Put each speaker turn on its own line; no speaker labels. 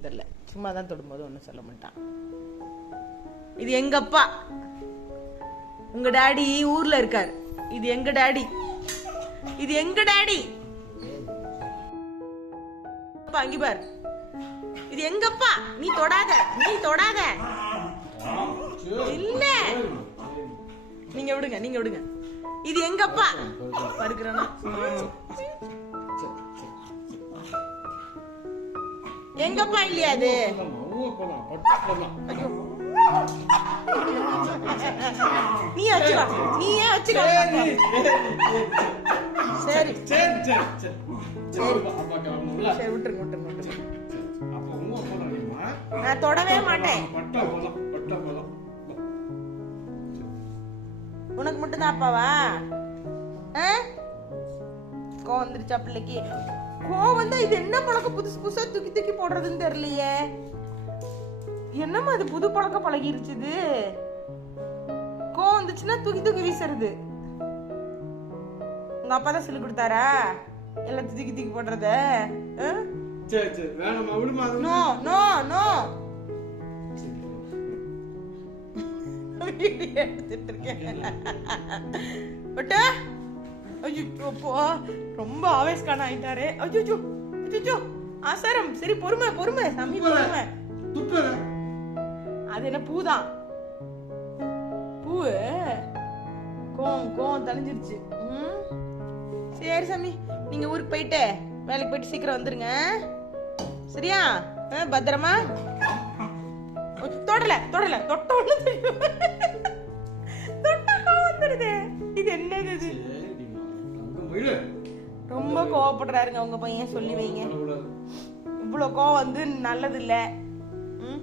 சொல்றதுன்னு தெரியல. சும்மா தான் தொடும்போது ஒன்றும் சொல்ல மாட்டான். இது எங்க அப்பா. உங்க டாடி ஊர்ல இருக்கார். இது எங்க டாடி. இது எங்க டாடி. அப்பா அங்கே பார். இது எங்க அப்பா. நீ தொடாத. நீ தொடாத. இல்ல. நீங்க விடுங்க நீங்க விடுங்க. இது எங்க அப்பா. படுக்கிறேன்னா எங்கப்பா இல்லையா அது? நீ வச்சுக்கோ? நீ ஏன் வச்சுக்கோ? சரி. சரி விட்டுருங்க விட்டுருங்க விட்டுருங்க. நான் தொடவே மாட்டேன். உனக்கு மட்டும்தான் அப்பாவா ஆ? கோவம் வந்துருச்சா பிள்ளைக்கு? கோவம் வந்தா இது என்ன பழக்கம்? புதுசு புதுசா தூக்கி தூக்கி போடுறதுன்னு தெரியலையே. என்னம்மா இது புது பழக்கம் பழகிருச்சு இது? கோவம் வந்துச்சுன்னா தூக்கி தூக்கி வீசுறது. உங்க அப்பா தான் சொல்லி கொடுத்தாரா? எல்லாத்தையும் தூக்கி தூக்கி போடுறத?
சரி சரி. வேணாமா அது
நோ நோ நோ. எடுத்துட்டு இருக்கேன். பட்டு ஐயோ அப்போ ரொம்ப ஆவேஸ்கான ஆயிட்டாரே. ஐயோ ஐயோ ஆசாரம் சரி பொறுமை பொறுமை சாமி பொறுமை. அது என்ன பூதான்? பூவு? கோவம் கோவம் தணிஞ்சிருச்சு. சரி சாமி. நீங்க ஊருக்கு போயிட்டு வேலைக்கு போயிட்டு சீக்கிரம் வந்துருங்க. சரியா? பத்திரமா? தொடல தொடல. தொட்ட உடனே தெரியும். தொட்டா கோவம் கோவப்படுறாருங்க உங்க பையன் சொல்லி வைங்க. இவ்வளவு கோவம் வந்து நல்லது இல்ல ம்